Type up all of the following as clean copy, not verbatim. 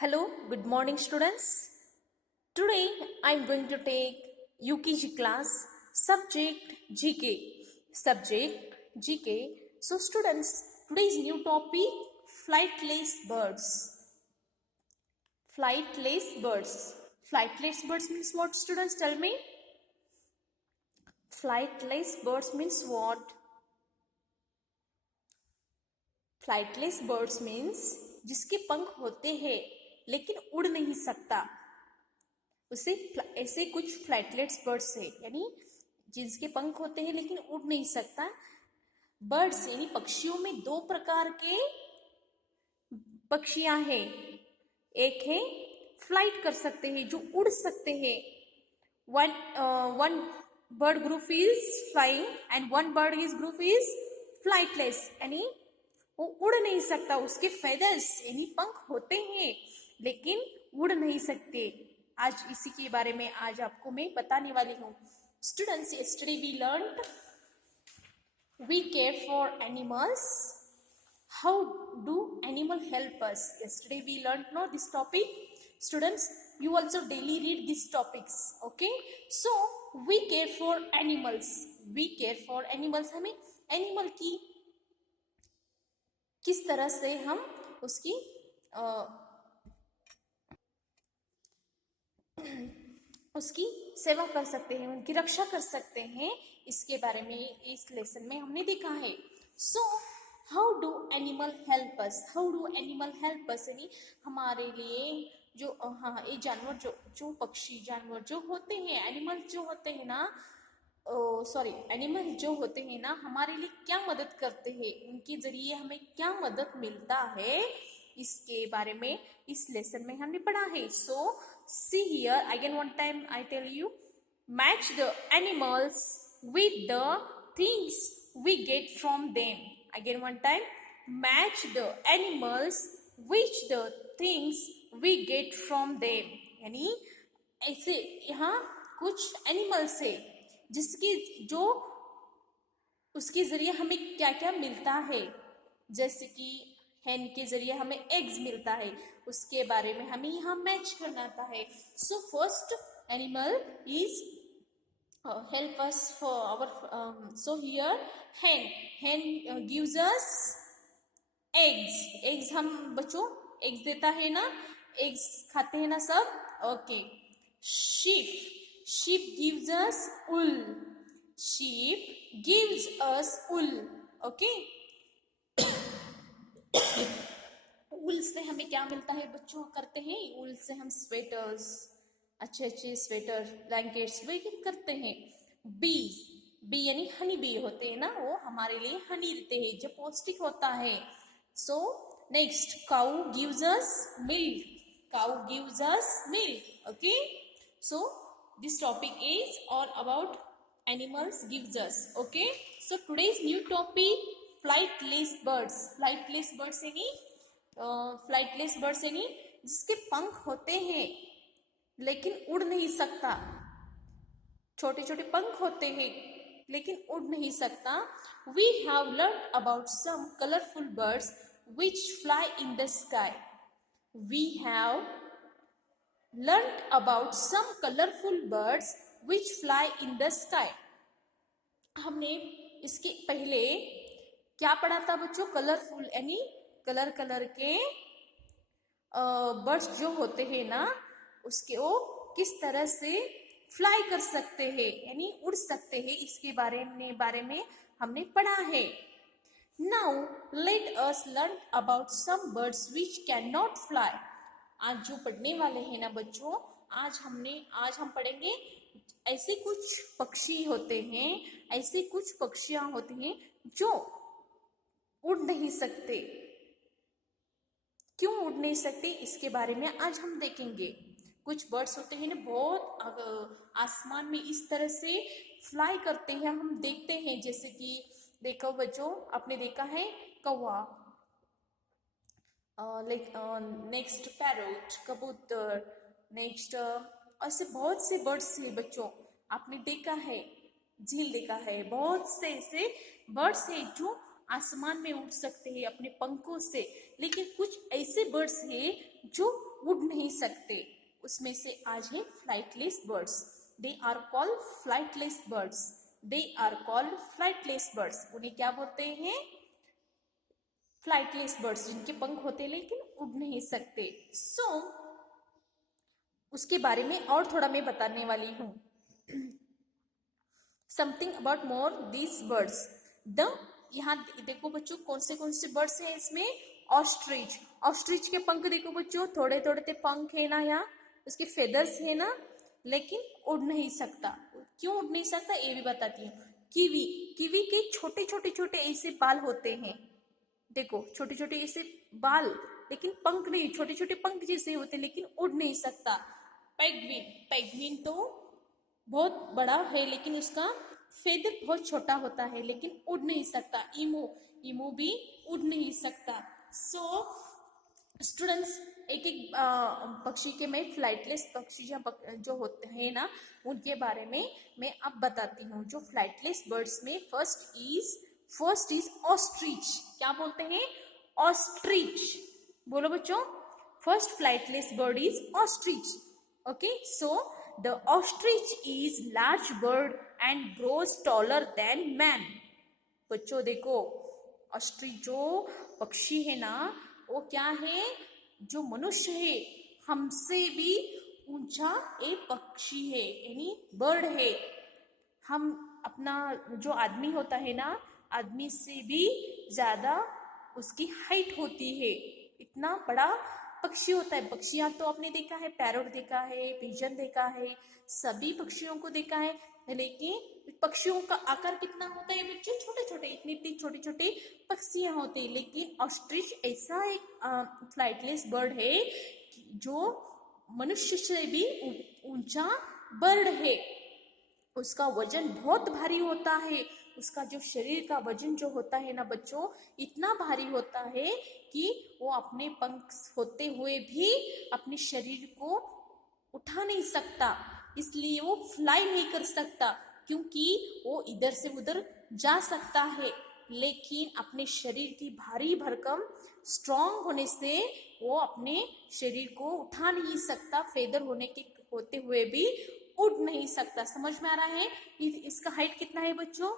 Hello, good morning, students. Today I am going to take UKG class, subject GK. Subject GK. So, students, today's new topic flightless birds. Flightless birds. Flightless birds means what, students? Tell me. Flightless birds means what? Flightless birds means जिसके पंख होते हैं लेकिन उड़ नहीं सकता, उसे ऐसे कुछ फ्लाइटलेट्स बर्ड्स है, यानी जिसके पंख होते हैं लेकिन उड़ नहीं सकता। बर्ड्स यानी पक्षियों में दो प्रकार के पक्षियां हैं। एक है फ्लाइट कर सकते हैं, जो उड़ सकते हैं। One bird group is flying and one bird is group is flightless, यानी वो उड़ नहीं सकता, उसके फेदर्स यानी पंख होते हैं लेकिन उड़ नहीं सकते। आज इसी के बारे में आज आपको मैं बताने वाली हूँ। Students, yesterday we learned we care for animals. How do animal help us? Yesterday we learned no this topic. Students, you also daily read these topics. Okay, so we care for animals. We care for animals. हमें animal की किस तरह से हम उसकी उसकी सेवा कर सकते हैं, उनकी रक्षा कर सकते हैं, इसके बारे में इस लेसन में हमने देखा है। So how do animal help us? How do animal help us, यानी हमारे लिए जो ये जानवर जो पक्षी जानवर जो होते हैं, एनिमल जो होते हैं ना, एनिमल जो होते हैं ना, हमारे लिए क्या मदद करते हैं, उनके जरिए हमें क्या मदद मिलता है, इसके बारे में इस लेसन में हमने पढ़ा है। सो see here again one time I tell you, match the animals with the things we get from them. Again one time, match the animals with the things we get from them. यानी ऐसे यहाँ कुछ animals है जिसकी जो उसके जरिए हमें क्या क्या मिलता है, जैसे कि हैन के जरिए हमें एग्स मिलता है, उसके बारे में हमें यहाँ मैच करना आता है। So first animal is help us for our, so here hen gives us eggs. हम बच्चों एग्स देता है ना, एग्स खाते हैं ना सब। Okay, sheep gives us wool. Sheep gives us wool. Okay. ऊल से हमें क्या मिलता है बच्चों? करते हैं ऊल से हम स्वेटर्स, अच्छे स्वेटर, ब्लैंकेट्स वगैरह करते हैं। बी यानी हनी बी होते हैं ना, वो हमारे लिए हनी देते हैं जो पौष्टिक होता है। So next, cow gives us milk. Cow gives us milk. Okay, so this topic is all about animals gives us. Okay, so today's new topic flightless birds. Flightless birds यानी flightless birds यानी जिसके पंख होते हैं लेकिन उड़ नहीं सकता, छोटे छोटे पंख होते हैं लेकिन उड़ नहीं सकता। We have learned about some colorful birds which fly in the sky. We have learned about some colorful birds which fly in the sky. हमने इसके पहले क्या पढ़ा था बच्चों? कलरफुल यानी कलर के बर्ड्स जो होते हैं ना, उसके वो किस तरह से फ्लाई कर सकते हैं, यानी उड़ सकते हैं, इसके बारे में हमने पढ़ा है। Now let us learn about some birds which cannot fly. आज जो पढ़ने वाले हैं ना बच्चों, आज हम पढ़ेंगे ऐसे कुछ पक्षी होते हैं, ऐसे कुछ पक्षियां होती हैं जो उड़ नहीं सकते। क्यों उड़ नहीं सकते, इसके बारे में आज हम देखेंगे। कुछ बर्ड्स होते हैं ना, बहुत आसमान में इस तरह से फ्लाई करते हैं, हम देखते हैं। जैसे कि देखो बच्चों, आपने देखा है कौवा, नेक्स्ट पैरोट, कबूतर, नेक्स्ट ऐसे बहुत से बर्ड्स हैं बच्चों, आपने देखा है, झील देखा है। बहुत से ऐसे बर्ड्स हैं जो आसमान में उड़ सकते हैं अपने पंखों से, लेकिन कुछ ऐसे बर्ड्स हैं जो उड़ नहीं सकते, उसमें से आज है flightless birds. They are called flightless birds, they are called flightless birds. उन्हें क्या बोलते हैं? फ्लाइटलेस बर्ड्स, जिनके पंख होते हैं लेकिन उड़ नहीं सकते। सो उसके बारे में और थोड़ा मैं बताने वाली हूँ। Something about more these birds. The यहाँ देखो बच्चों, कौन से बर्ड्स हैं इसमें? ऑस्ट्रिच। ऑस्ट्रिच के पंख देखो बच्चों, थोड़े थोड़े से पंख है ना, यहाँ उसके फेदर्स है ना, लेकिन उड़ नहीं सकता। क्यों उड़ नहीं सकता ये भी बताती हूँ। कीवी, कीवी के छोटे छोटे छोटे ऐसे बाल होते हैं, देखो छोटे छोटे ऐसे बाल, लेकिन पंख नहीं, छोटे छोटे पंख जैसे होते, लेकिन उड़ नहीं सकता। पेंगुइन, पेंगुइन तो बहुत बड़ा है लेकिन उसका फेदर बहुत छोटा होता है, लेकिन उड़ नहीं सकता। इमू, इमू भी उड़ नहीं सकता। सो स्टूडेंट्स, एक एक पक्षी के मैं फ्लाइटलेस पक्षी जो होते हैं ना, उनके बारे में मैं अब बताती हूँ। जो फ्लाइटलेस बर्ड्स में फर्स्ट इज ऑस्ट्रिच। क्या बोलते हैं? ऑस्ट्रिच। बोलो बच्चों, first flightless bird is ostrich. Okay, so the ostrich is large bird and grows taller than man. बच्चों देखो, ऑस्ट्रिच जो पक्षी है ना, वो क्या है? जो मनुष्य है हमसे भी ऊंचा एक पक्षी है, यानी बर्ड है। हम अपना जो आदमी होता है ना, आदमी से भी ज्यादा उसकी हाइट होती है, इतना बड़ा पक्षी होता है। पक्षियां तो आपने देखा है, पैरोट देखा है, पिजन देखा है, सभी पक्षियों को देखा है, लेकिन पक्षियों का आकार कितना होता है बच्चे? छोटे छोटे, इतनी इतनी छोटे छोटे पक्षियां होती है। लेकिन ऑस्ट्रिच ऐसा एक फ्लाइटलेस बर्ड है जो मनुष्य से भी ऊंचा बर्ड है। उसका वजन बहुत भारी होता है। उसका जो शरीर का वजन जो होता है ना बच्चों, इतना भारी होता है कि वो अपने पंख होते हुए भी अपने शरीर को उठा नहीं सकता, इसलिए वो फ्लाई नहीं कर सकता। क्योंकि वो इधर से उधर जा सकता है, लेकिन अपने शरीर की भारी भरकम स्ट्रांग होने से वो अपने शरीर को उठा नहीं सकता, फेदर होने के होते हुए भी उड़ नहीं सकता। समझ में आ रहा है? इसका हाइट कितना है बच्चों?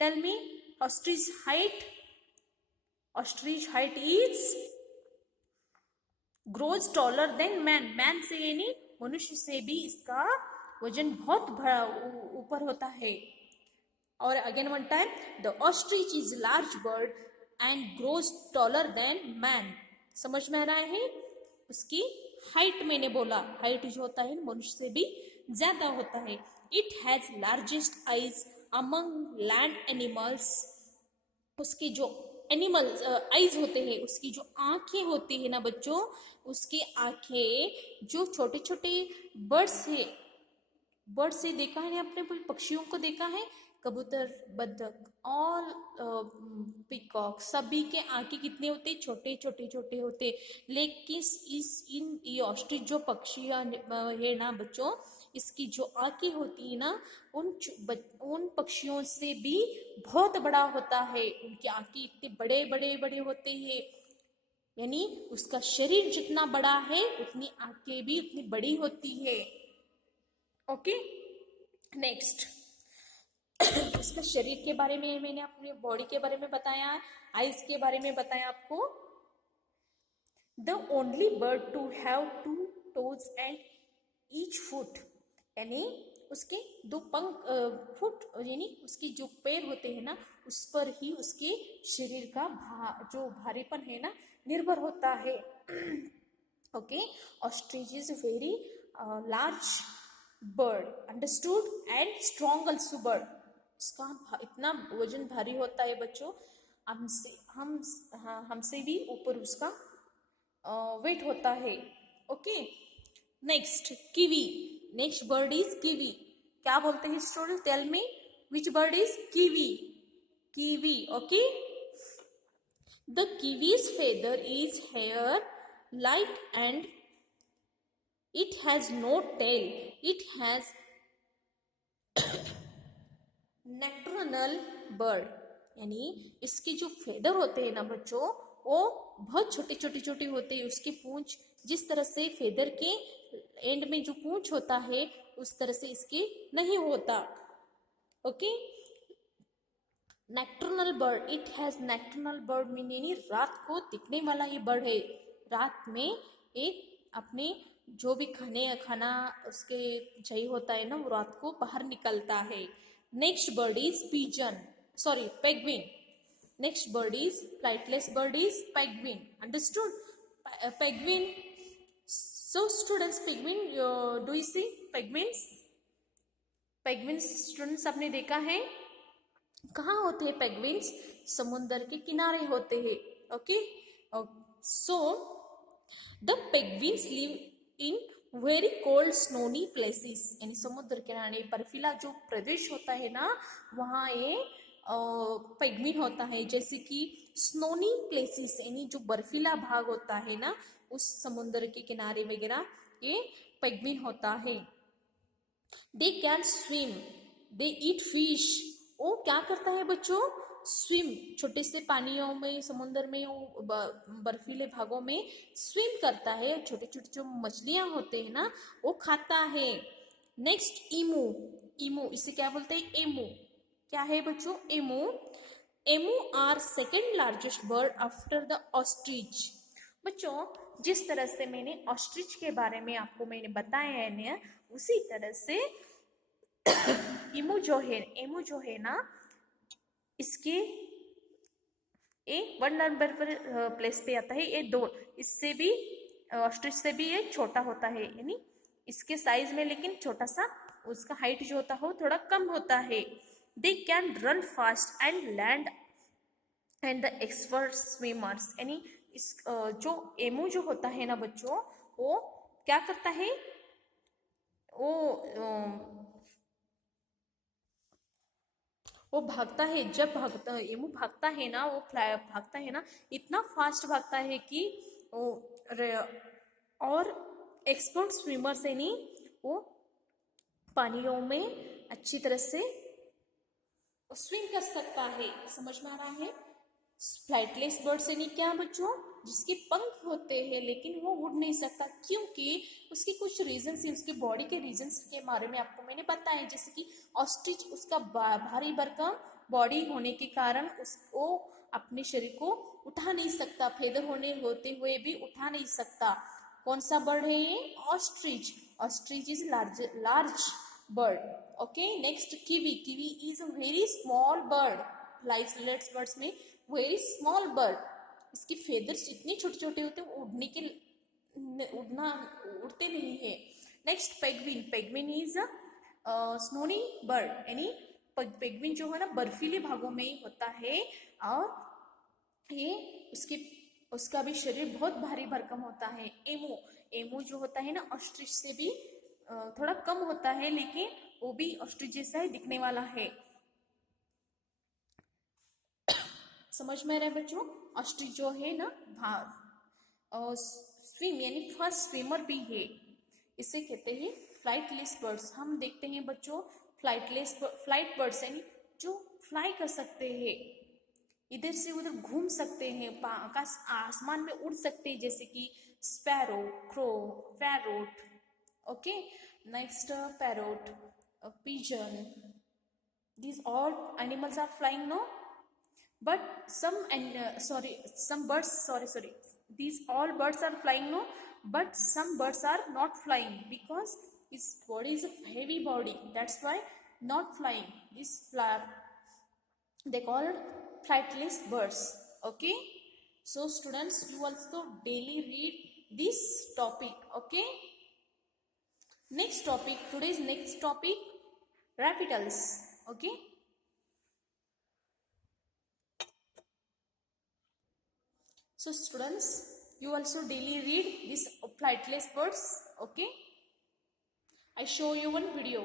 Tell me, ostrich height. Ostrich height is grows taller than man. Man से यानी मनुष्य से भी इसका वजन बहुत ऊपर होता है। और again one time, the ostrich is large bird and grows taller than man. समझ में आ रहा है? उसकी हाइट मैंने बोला, हाइट जो होता है मनुष्य से भी ज्यादा होता है। It has largest eyes among land animals. उसकी जो एनिमल्स आईज होते हैं, उसकी जो आंखें होती है ना बच्चों, उसकी आंखें जो छोटे छोटे बर्ड्स है, बर्ड से देखा है ना आपने, पक्षियों को देखा है, कबूतर, बतख, ऑल पिकॉक, सभी के आंखें कितने होते? छोटे छोटे छोटे होते। लेकिन ये ऑस्ट्रिच जो पक्षी है ना बच्चों, इसकी जो आंखें होती है ना, उन पक्षियों से भी बहुत बड़ा होता है। उनकी आंखें इतने बड़े बड़े बड़े होते हैं, यानी उसका शरीर जितना बड़ा है उतनी आंखें भी इतनी बड़ी होती है। ओके, नेक्स्ट उसका शरीर के बारे में मैंने अपने बॉडी के बारे में बताया, आइज के बारे में बताया आपको। The only bird to have 2 toes and each foot, यानी उसके 2 पंख, फुट यानी उसकी जो पैर होते हैं ना, उस पर ही उसके शरीर का जो भारीपन है ना निर्भर होता है। Okay, ostrich is very large bird, understood, and strong also bird. इसका इतना वजन भारी होता है बच्चों, हमसे भी ऊपर उसका वेट होता है। Okay, next kiwi. Next bird is kiwi. क्या बोलते हैं student? Tell me which bird is kiwi? Kiwi. Okay, the kiwi's feather is hair like and it has no tail, it has nocturnal bird, यानी इसके जो feather होते हैं ना बच्चों, वो बहुत छोटे छोटे छोटे होते हैं। उसकी पूंछ जिस तरह से फेदर के एंड में जो पूंछ होता है उस तरह से इसकी नहीं होता। Okay, nocturnal bird, it has nocturnal bird mean यानी रात को दिखने वाला ये बर्ड है। रात में एक अपने जो भी खाना उसके चाहिए होता है ना वो रात को बाहर निकलता है। Next bird is pigeon, sorry penguin. Next bird is flightless bird is penguin, understood? Penguin, so students penguin, do you see penguins? Penguins students आपने देखा है कहाँ होते हैं पेंगुइन्स? समुद्र के किनारे होते हैं। Okay, so the penguins live in very cold snowy places, यानी समुद्र किनारे बर्फीला जो प्रदेश होता है ना वहाँ ये पेंगुइन होता है। जैसे कि स्नोनी प्लेसेस यानी जो बर्फीला भाग होता है ना उस समुद्र के किनारे वगैरह ये पेंगुइन होता है। They can swim, they eat fish, वो क्या करता है बच्चों? स्विम, छोटे से पानियों में समुद्र में वो बर्फीले भागों में स्विम करता है। छोटे छोटे जो मछलियां होते हैं ना वो खाता है। नेक्स्ट इमू, इमू इसे क्या बोलते हैं? एमू। क्या है बच्चों? Emu. Emu are second largest bird after the ostrich. बच्चों जिस तरह से मैंने ऑस्ट्रिच के बारे में आपको मैंने बताया है ना उसी तरह से एमू जो है ना इसके वन नंबर पर प्लेस पे आता है। ये दो इससे भी ऑस्ट्रिच से भी ये छोटा होता है, यानी इसके साइज में लेकिन छोटा सा, उसका हाइट जो होता हो थोड़ा कम होता है। They can run fast and land and the expert swimmers, यानी इस जो एमू जो होता है ना बच्चों वो क्या करता है? वो भागता है, जब भागता एमू भागता है ना वो भागता है ना इतना फास्ट भागता है कि वो और एक्सपर्ट स्विमर से नहीं वो पानियों में अच्छी तरह से स्विम कर सकता है। समझ में आ रहा है? फ्लाइटलेस बर्ड से नहीं क्या बच्चों? जिसके पंख होते हैं लेकिन वो उड़ नहीं सकता, क्योंकि उसके कुछ रीजंस है, उसके बॉडी के रीजंस के बारे में आपको मैंने बताया। जैसे कि ऑस्ट्रिच उसका भारी भरकम बॉडी होने के कारण उसको अपने शरीर को उठा नहीं सकता, फेदर होते हुए भी उठा नहीं सकता। कौन सा बर्ड है ये? Ostrich. Ostrich is large bird. Okay, next kiwi. Kiwi is a very small bird, flightless birds में वेरी स्मॉल बर्ड। इसके फेदर्स इतने छोटे छोटे होते हैं उड़ते नहीं है। Next penguin. Penguin is a snowy bird, यानी पेंगुइन जो है ना बर्फीले भागों में ही होता है और ये उसका भी शरीर बहुत भारी भरकम होता है। एमू, एमू जो होता है ना ऑस्ट्रिच से भी थोड़ा कम होता है लेकिन वो भी ऑस्ट्रिच जैसा ही दिखने वाला है। समझ में आ रहा है बच्चों? ऑस्ट्रिच जो है ना स्विम यानी फर्स्ट स्विमर भी है। इसे कहते हैं फ्लाइटलेस बर्ड्स। हम देखते हैं बच्चों फ्लाइट बर्ड्स यानी जो फ्लाई कर सकते हैं, इधर से उधर घूम सकते हैं, आकाश आसमान में उड़ सकते हैं, जैसे कि sparrow, crow, parrot. Okay, next parrot, pigeon, these all animals are flying, no? But some birds, sorry, these all birds are flying, no? But some birds are not flying because its body is a heavy body, that's why not flying. This they called flightless birds. Okay, so students you also daily read this topic. Okay, next topic, today's next topic, rapidals. Okay, so students you also daily read this flightless birds. Okay, I show you one video.